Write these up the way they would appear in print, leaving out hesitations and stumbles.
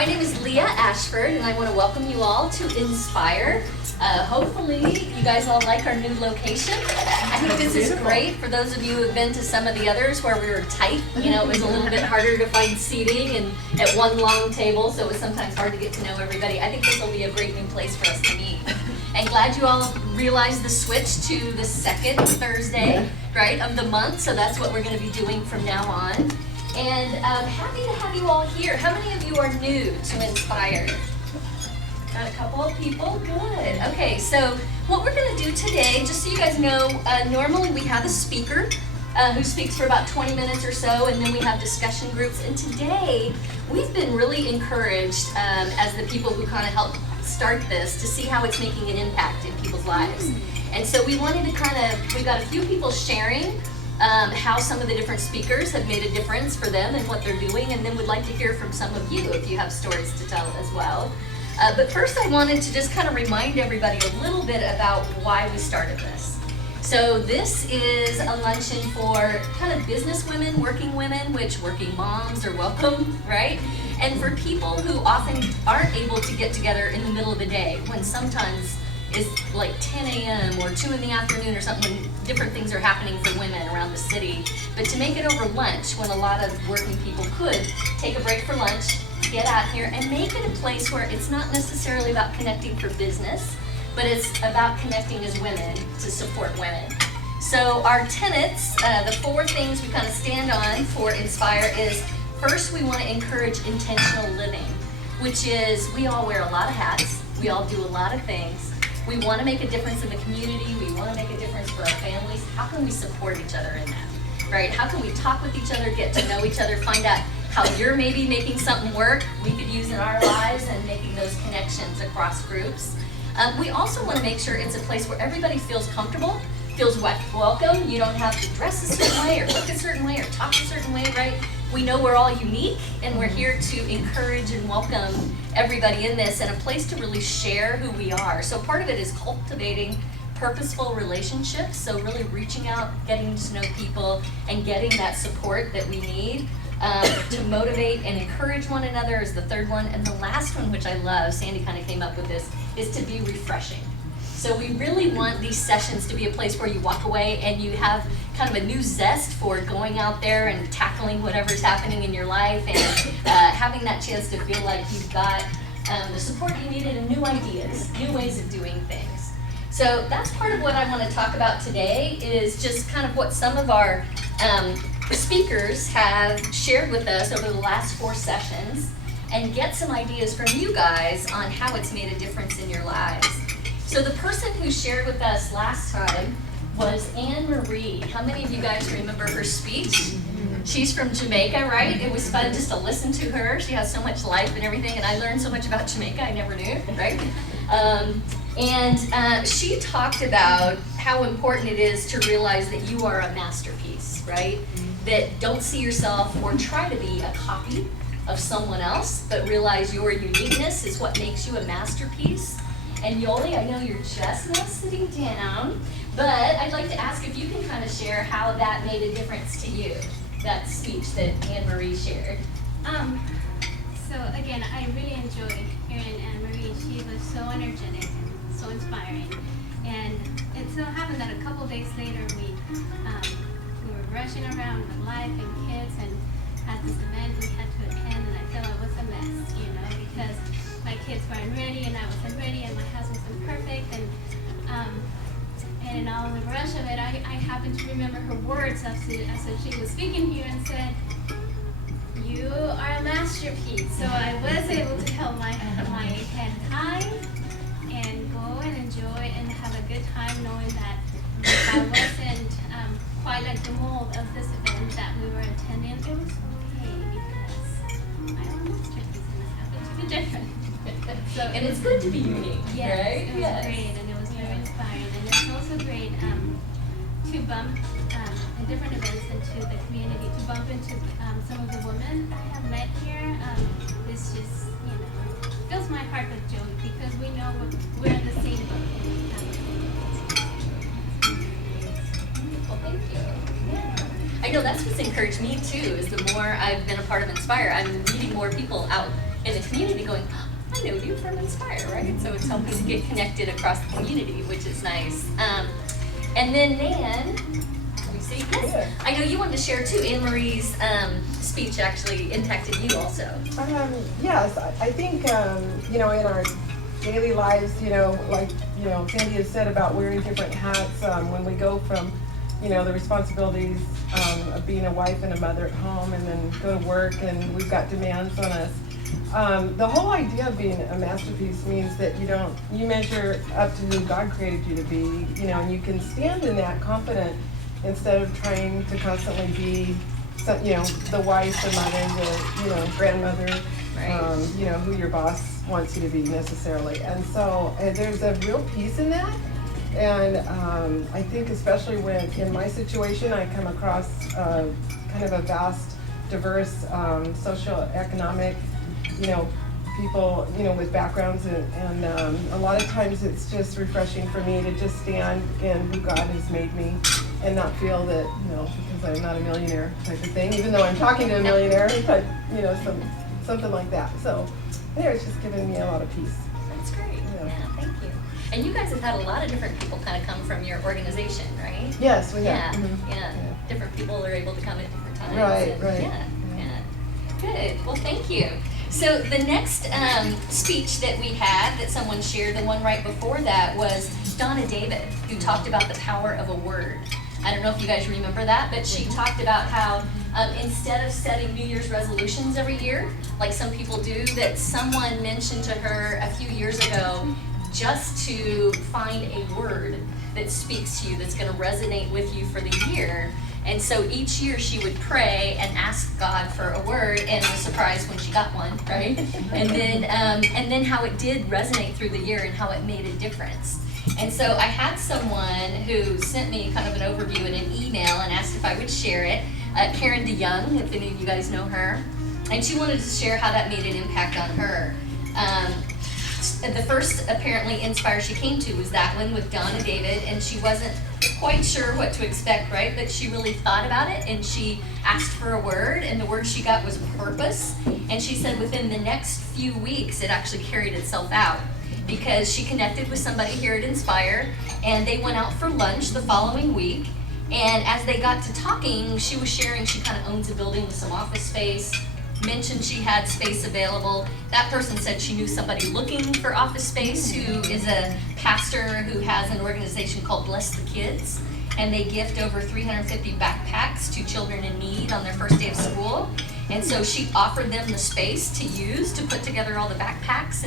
my name is Leah Ashford, and I want to welcome you all to Inspire. Hopefully, you guys all like our new location. I think this is great for those of you who have been to some of the others where we were tight. You know, it was a little bit harder to find seating and at one long table, so it was sometimes hard to get to know everybody. I think this will be a great new place for us to meet. And glad you all realized the switch to the second Thursday, right, of the month, so that's what we're going to be doing from now on. And happy to have you all here. How many of you are new to Inspire? Got a couple of people? Good. Okay, so what we're going to do today, just so you guys know, normally we have a speaker who speaks for about 20 minutes or so, and then we have discussion groups. And today, we've been really encouraged as the people who kind of helped start this to see how it's making an impact in people's lives. And so we wanted to we've got a few people sharing how some of the different speakers have made a difference for them and what they're doing, and then we'd like to hear from some of you if you have stories to tell as well. But first I wanted to just kind of remind everybody a little bit about why we started this. So this is a luncheon for kind of business women, working women, which working moms are welcome, right? And for people who often aren't able to get together in the middle of the day, when sometimes is like 10 a.m. or 2 in the afternoon or something, when different things are happening for women around the city. But to make it over lunch, when a lot of working people could take a break for lunch, get out here and make it a place where it's not necessarily about connecting for business, but it's about connecting as women to support women. So our tenets, the 4 things we kind of stand on for Inspire is, first, we want to encourage intentional living, which is we all wear a lot of hats, we all do a lot of things. We want to make a difference in the community, we want to make a difference for our families. How can we support each other in that, right? How can we talk with each other, get to know each other, find out how you're maybe making something work we could use in our lives and making those connections across groups. We also want to make sure it's a place where everybody feels comfortable, feels welcome. You don't have to dress a certain way or look a certain way or talk a certain way, right? We know we're all unique, and we're here to encourage and welcome everybody in this, and a place to really share who we are. So part of it is cultivating purposeful relationships, so really reaching out, getting to know people, and getting that support that we need to motivate and encourage one another is the third one. And the last one, which I love, Sandy kind of came up with this, is to be refreshing. So we really want these sessions to be a place where you walk away and you have kind of a new zest for going out there and tackling whatever's happening in your life, and having that chance to feel like you've got the support you needed and new ideas, new ways of doing things. So that's part of what I want to talk about today, is just kind of what some of our speakers have shared with us over the last 4 sessions, and get some ideas from you guys on how it's made a difference in your lives. So the person who shared with us last time was Anne Marie. How many of you guys remember her speech? She's from Jamaica, right? It was fun just to listen to her. She has so much life and everything, and I learned so much about Jamaica I never knew, right? And she talked about how important it is to realize that you are a masterpiece, right? That don't see yourself or try to be a copy of someone else, but realize your uniqueness is what makes you a masterpiece. And Yoli, I know you're just now sitting down, but I'd like to ask if you can kind of share how that made a difference to you, that speech that Anne Marie shared. So again, I really enjoyed hearing Anne Marie. She was so energetic and so inspiring. And it so happened that a couple days later we were rushing around with life and kids, and at this event we had to attend, and I felt it was a mess, because my kids weren't ready and I wasn't ready and my house wasn't perfect, and in all the rush of it, I happened to remember her words as she was speaking here, and said, "You are a masterpiece." So I was able to hold my head high and go and enjoy and have a good time, knowing that I wasn't quite like the mold of this event that we were attending. It was okay because I am a masterpiece and I happen to be different. So, and it's good to be unique, yes, right? It was great, and it was very inspiring. And it's also great to bump in different events into the community, to bump into some of the women I have met here. This just, fills my heart with joy, because we know we're in the same boat. Well, thank you. Yeah. I know that's what's encouraged me too, is the more I've been a part of Inspire, I'm meeting more people out in the community going, oh, I know you from Inspire, right? So it's helping to get connected across the community, which is nice. And then Nan, let me see, yes, I know you wanted to share too. Anne Marie's speech actually impacted you also. Yes, I think, in our daily lives, like, Sandy has said about wearing different hats, when we go from, the responsibilities of being a wife and a mother at home and then go to work and we've got demands on us. The whole idea of being a masterpiece means that you measure up to who God created you to be, and you can stand in that confident instead of trying to constantly be, the wife, the mother, the, grandmother, Right. Who your boss wants you to be necessarily. And so there's a real peace in that. And I think especially when in my situation, I come across kind of a vast, diverse socioeconomic, people, with backgrounds and a lot of times it's just refreshing for me to just stand in who God has made me and not feel that, because I'm not a millionaire type of thing, even though I'm talking to a millionaire, but, something like that. So anyway, it's just given me a lot of peace. That's great. Yeah, thank you. And you guys have had a lot of different people kind of come from your organization, right? Yes, we have. Yeah, Mhm. yeah. Different people are able to come at different times. Right, and, right. Yeah. Good. Well, thank you. So the next speech that we had that someone shared, the one right before that, was Donna David, who talked about the power of a word. I don't know if you guys remember that, but she talked about how instead of setting New Year's resolutions every year, like some people do, that someone mentioned to her a few years ago, just to find a word that speaks to you, that's going to resonate with you for the year. And so each year she would pray and ask God for a word, and was surprised when she got one, right? And then how it did resonate through the year and how it made a difference. And so I had someone who sent me kind of an overview in an email and asked if I would share it. Karen DeYoung, if any of you guys know her. And she wanted to share how that made an impact on her. The first, apparently, Inspire she came to was that one with Donna David, and she wasn't quite sure what to expect, right? But she really thought about it, and she asked for a word, and the word she got was purpose. And she said within the next few weeks, it actually carried itself out, because she connected with somebody here at Inspire, and they went out for lunch the following week. And as they got to talking, she was sharing she kind of owns a building with some office space, mentioned she had space available. That person said she knew somebody looking for office space who is a pastor who has an organization called Bless the Kids, and they gift over 350 backpacks to children in need on their first day of school. And so she offered them the space to use to put together all the backpacks,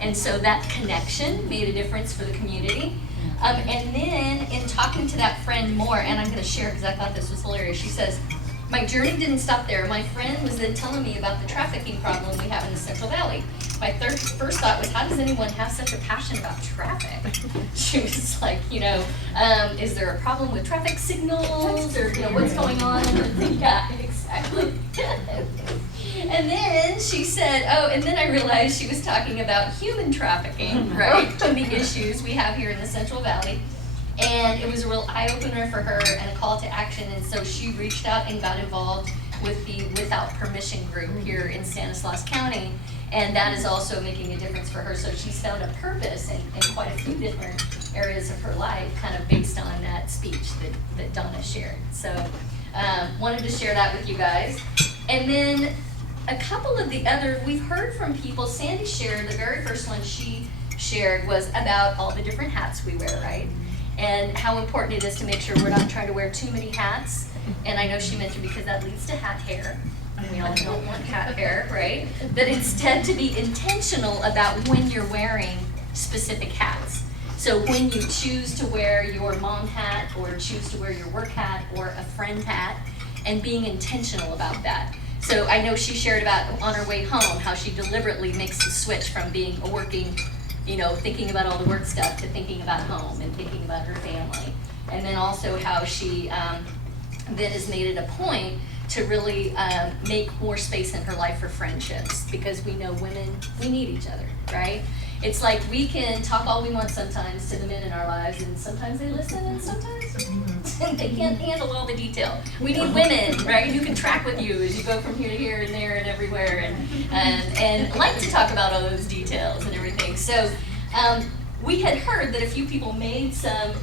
and so that connection made a difference for the community. And then in talking to that friend more, and I'm going to share because I thought this was hilarious, she says, my journey didn't stop there. My friend was then telling me about the trafficking problem we have in the Central Valley. My first thought was, how does anyone have such a passion about traffic? She was like, is there a problem with traffic signals, or what's going on? Yeah, exactly. And then she said, and then I realized she was talking about human trafficking, right? And the issues we have here in the Central Valley. And it was a real eye-opener for her and a call to action, and so she reached out and got involved with the Without Permission group here in Stanislaus County, and that is also making a difference for her. So she's found a purpose in quite a few different areas of her life, kind of based on that speech that Donna shared. So wanted to share that with you guys. And then a couple of the other, we've heard from people. Sandy shared, the very first one she shared was about all the different hats we wear, right? And how important it is to make sure we're not trying to wear too many hats. And I know she mentioned because that leads to hat hair. And we all don't want hat hair, right? But instead to be intentional about when you're wearing specific hats. So when you choose to wear your mom hat, or choose to wear your work hat, or a friend hat, and being intentional about that. So I know she shared about on her way home how she deliberately makes the switch from being a working, thinking about all the work stuff, to thinking about home and thinking about her family. And then also how she then has made it a point to really make more space in her life for friendships, because we know women, we need each other, right? It's like we can talk all we want sometimes to the men in our lives, and sometimes they listen and sometimes They can't handle all the detail. We need women, right, who can track with you as you go from here to here and there and everywhere, and like to talk about all those details and everything. So we had heard that a few people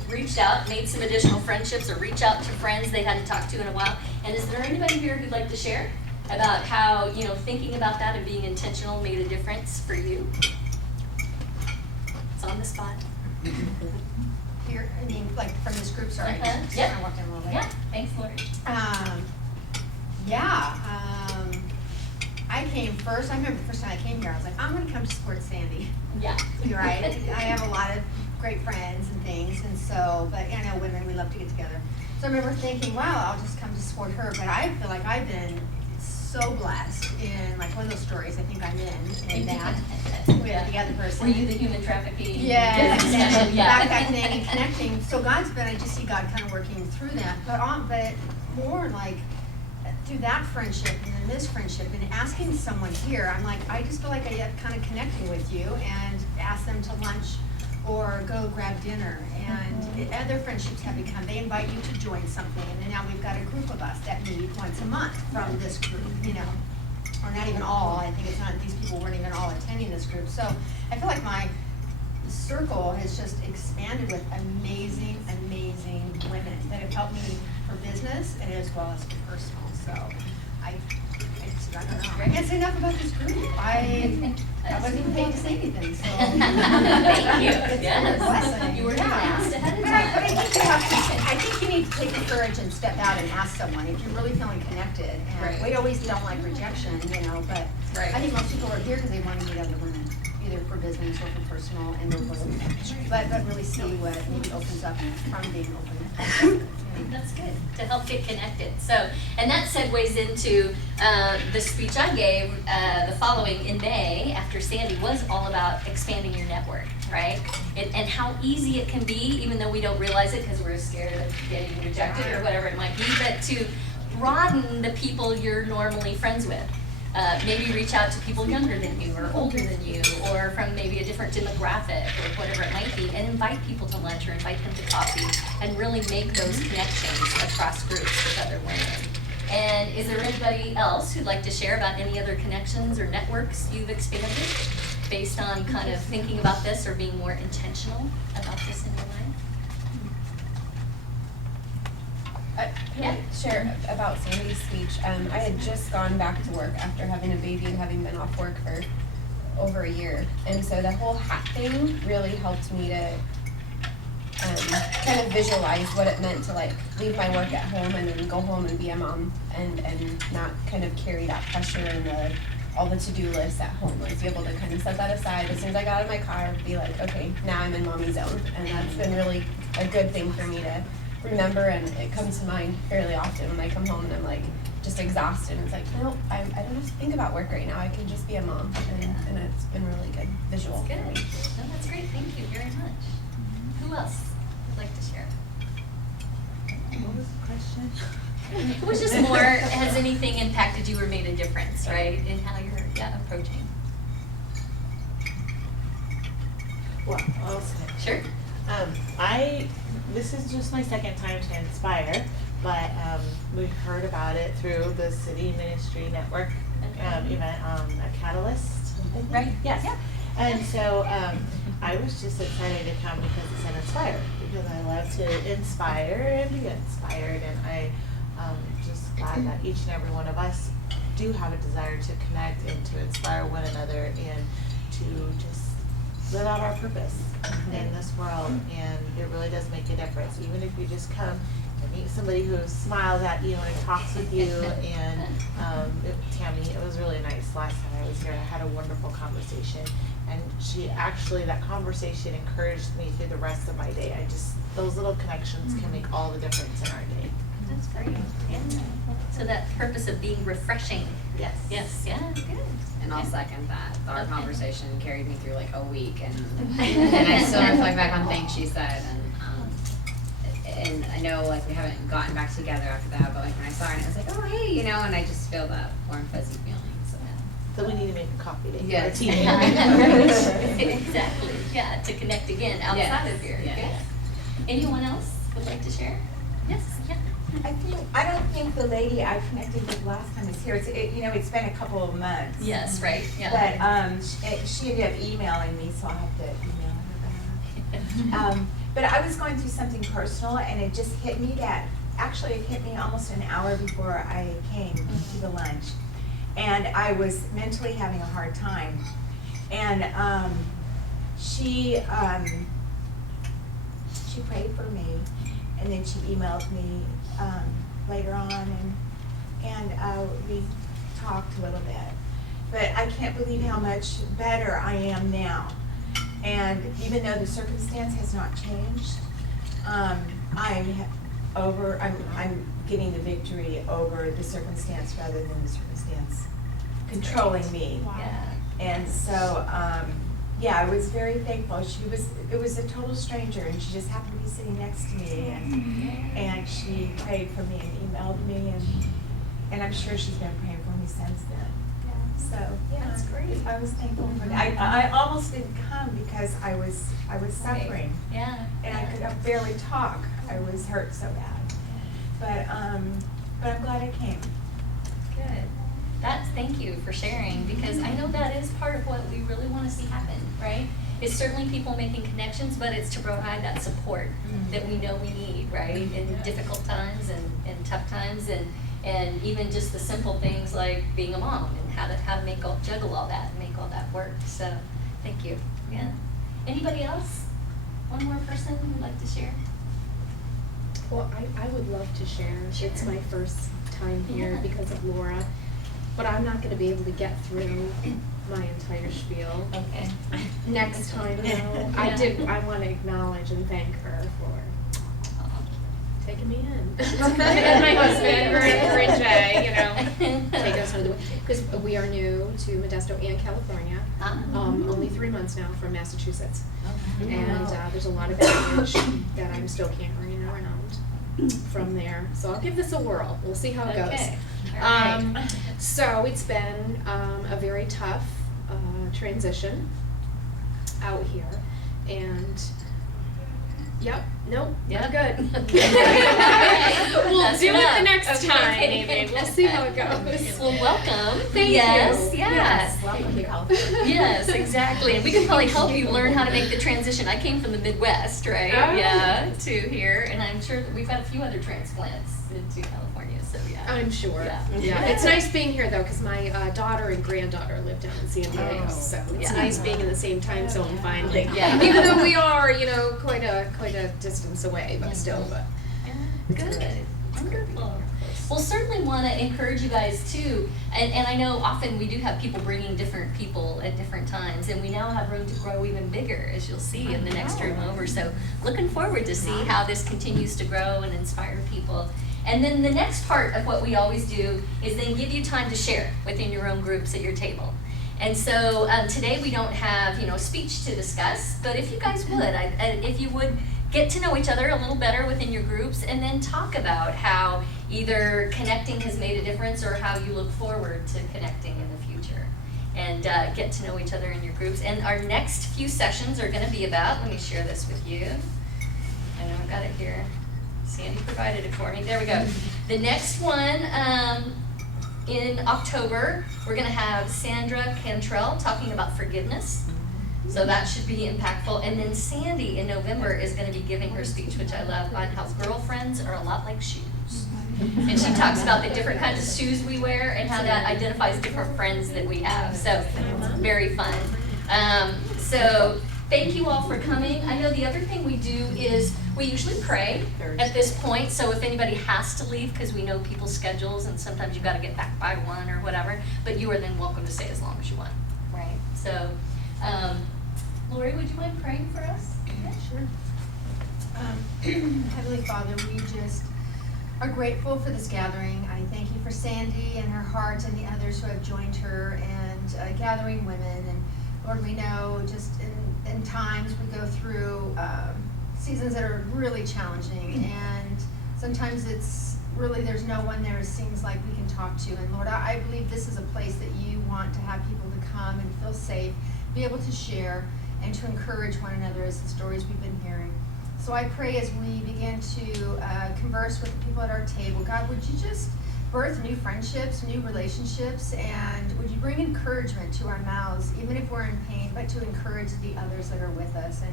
reached out, made some additional friendships, or reach out to friends they hadn't talked to in a while. And is there anybody here who'd like to share about how, you know, thinking about that and being intentional made a difference for you? It's on the spot. Here, I mean, like from this group, sorry. Yep. I walked in a little late. Yeah, thanks, Lori. I came first. I remember the first time I came here, I was like, I'm gonna come to support Sandy. Yeah. You're right. I have a lot of great friends and things, and so, but I know women, we love to get together. So I remember thinking, wow, I'll just come to support her. But I feel like I've been so blessed in, like, one of those stories I think I'm in that with the other person. Were you the human trafficking? Yes, and Yeah. backpacking and connecting. So God's been, I just see God kind of working through that. But more like through that friendship and then this friendship and asking someone here, I'm like, I just feel like I get kind of connecting with you and ask them to lunch or go grab dinner. And other friendships have become, they invite you to join something. And then now we've got a group of us that meet once a month from this group, you know. Or not even all, I think it's not, these people weren't even all attending this group. So I feel like my circle has just expanded with amazing, amazing women that have helped me for business and as well as for personal. So I don't know. I can't say enough about this group. I wasn't even paid to say anything, so. Thank you. It's Yes. a blessing. You were Yeah. asked ahead of But I time. think you have to, I think you need to take the courage and step out and ask someone if you're really feeling connected. And Right. we always don't like rejection, you know, but Right. I think most people are here because they want to meet other women, either for business or for personal and or both. But really see what maybe opens up from being open. That's good, to help get connected. So, and that segues into the speech I gave the following in May after Sandy was all about expanding your network, right? And how easy it can be, even though we don't realize it because we're scared of getting rejected or whatever it might be, but to broaden the people you're normally friends with. Maybe reach out to people younger than you or older than you or from maybe a different demographic or whatever it might be, and invite people to lunch or invite them to coffee and really make those connections across groups with other women. And is there anybody else who'd like to share about any other connections or networks you've expanded based on kind of thinking about this or being more intentional about this in your life? Can I share about Sandy's speech? I had just gone back to work after having a baby and having been off work for over a year. And so the whole hat thing really helped me to kind of visualize what it meant to like leave my work at home and then go home and be a mom and not kind of carry that pressure and all the to-do lists at home. Like be able to kind of set that aside as soon as I got out of my car, be like, okay, now I'm in mommy zone. And that's been really a good thing for me to remember, and it comes to mind fairly often when I come home and I'm like just exhausted and it's like, no, I don't have to think about work right now, I can just be a mom, and it's been really good visual. That's good. No, that's great, thank you very much. Who else would like to share? What was the question? It was just more, has anything impacted you or made a difference, right, in how you're approaching? Well, I'll say. Sure. This is just my second time to Inspire, but we heard about it through the City Ministry Network event at Catalyst. I think. Right. Yes. Yeah. And so I was just excited to come because it's an Inspire, because I love to inspire and be inspired, and I just glad that each and every one of us do have a desire to connect and to inspire one another and to just live out our purpose in this world. And it really does make a difference, even if you just come and meet somebody who smiles at you and talks with you. And Tammy, it was really nice last time I was here. I had a wonderful conversation, and that conversation encouraged me through the rest of my day. Those little connections can make all the difference in our day. That's great. Yeah. So that purpose of being refreshing. Yes. Yes. Yeah. Good. And I'll Yeah. second that. Our Okay. conversation carried me through like a week, and I still reflect back on things she said, and I know like we haven't gotten back together after that, but like when I saw her, and I was like, oh hey, you know, and I just feel that warm fuzzy feeling. So we need to make a coffee date. Yes. For a team. Exactly. Yeah. To connect again outside of here. Yes. Good. Anyone else would like to share? Yes, yeah. I don't think the lady I connected with last time is here. It's been a couple of months. Yes, right, yeah. But she ended up emailing me, so I'll have to email her back. But I was going through something personal, and it just hit me actually it hit me almost an hour before I came to the lunch. And I was mentally having a hard time. And she prayed for me, and then she emailed me later on, and we talked a little bit. But I can't believe how much better I am now. And even though the circumstance has not changed, I'm getting the victory over the circumstance rather than the circumstance controlling me. Yeah. And so, yeah, I was very thankful. It was a total stranger, and she just happened to be sitting next to me, and she prayed for me and emailed me, and I'm sure she's been praying for me since then. So, yeah, That's great. I was thankful for that. I almost didn't come because I was suffering, Yeah. and I could barely talk. I was hurt so bad, but I'm glad I came. Good. Thank you for sharing, because I know that is part of what we really want to see happen, right? It's certainly people making connections, but it's to provide that support that we know we need, right? In difficult times and tough times, and even just the simple things like being a mom and how to juggle all that and make all that work. So thank you. Yeah. Anybody else? One more person who'd like to share? Well, I would love to share. Sure. It's my first time here Yeah. because of Laura, but I'm not going to be able to get through my entire spiel. Okay. Next time, though, Yeah. I want to acknowledge and thank her for taking me in. Okay. And my husband, her and Jay, take us under the, because we are new to Modesto and California. Only 3 months now from Massachusetts. And there's a lot of baggage that I'm still carrying around from there. So I'll give this a whirl. We'll see how it goes. Okay. All right. So it's been a very tough transition out here. And, yep, nope, Yep. not good. We'll That's do it enough. the next Okay. time, maybe. We'll see how it goes. Well, welcome. Thank yes, you. Yeah. Yes. Welcome to California. Yes, exactly. And we can probably help you learn how to make the transition. I came from the Midwest, right? Oh. Yeah, to here, and I'm sure that we've had a few other transplants into California. So yeah. I'm sure. Yeah. It's nice being here though, because my daughter and granddaughter live down in San Diego, Oh. so it's Yeah. nice being in the same time zone finally. Yeah. Even though we are, quite a distance away, but still. But Good. Wonderful. We'll certainly want to encourage you guys too, and I know often we do have people bringing different people at different times, and we now have room to grow even bigger, as you'll see in the next room over. So looking forward to see how this continues to grow and inspire people. And then the next part of what we always do is then give you time to share within your own groups at your table. And so today we don't have speech to discuss, but if you guys would, if you would get to know each other a little better within your groups, and then talk about how either connecting has made a difference or how you look forward to connecting in the future. And get to know each other in your groups. And our next few sessions are going to be about, let me share this with you. I know I've got it here. Sandy provided it for me. There we go. The next one in October, we're going to have Sandra Cantrell talking about forgiveness. So that should be impactful. And then Sandy in November is going to be giving her speech, which I love, on how girlfriends are a lot like shoes. And she talks about the different kinds of shoes we wear and how that identifies different friends that we have. So it's very fun. So thank you all for coming. I know the other thing we do is we usually pray at this point. So if anybody has to leave, because we know people's schedules and sometimes you've got to get back by 1 or whatever, but you are then welcome to stay as long as you want. Right. So Lori, would you mind praying for us? Yeah, sure. Heavenly Father, we just are grateful for this gathering. I thank you for Sandy and her heart and the others who have joined her, and gathering women. And Lord, we know just in times we go through seasons that are really challenging, and sometimes it's really there's no one there it seems like we can talk to. And Lord, I believe this is a place that you want to have people to come and feel safe, be able to share, and to encourage one another as the stories we've been hearing. So I pray as we begin to converse with the people at our table, God, would you just birth new friendships, new relationships, and would you bring encouragement to our mouths, even if we're in pain, but to encourage the others that are with us.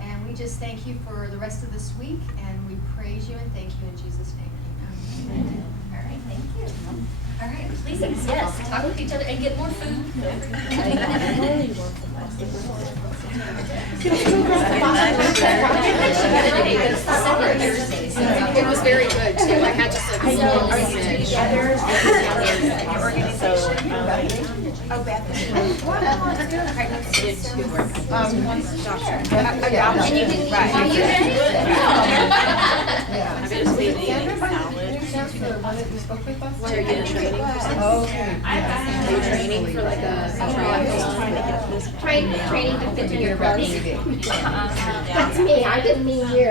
And we just thank you for the rest of this week, and we praise you and thank you in Jesus' name. Amen. All right, thank you. All right, please, yes, talk with each other and get more food. It was very good too. I had just like. Are you together in your organization? Oh, Bethany. And you didn't eat while you read it? Yeah. I'm gonna leave That's the one that you spoke with us? Are you getting training for something? Oh, okay. Are you training for like a triathlon? Training to fit in your body. That's me, I didn't mean you.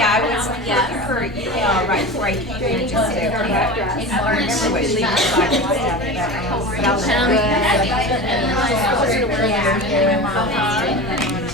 I was looking for an email right before I came here just to, I remember what legal side and stuff, but I'll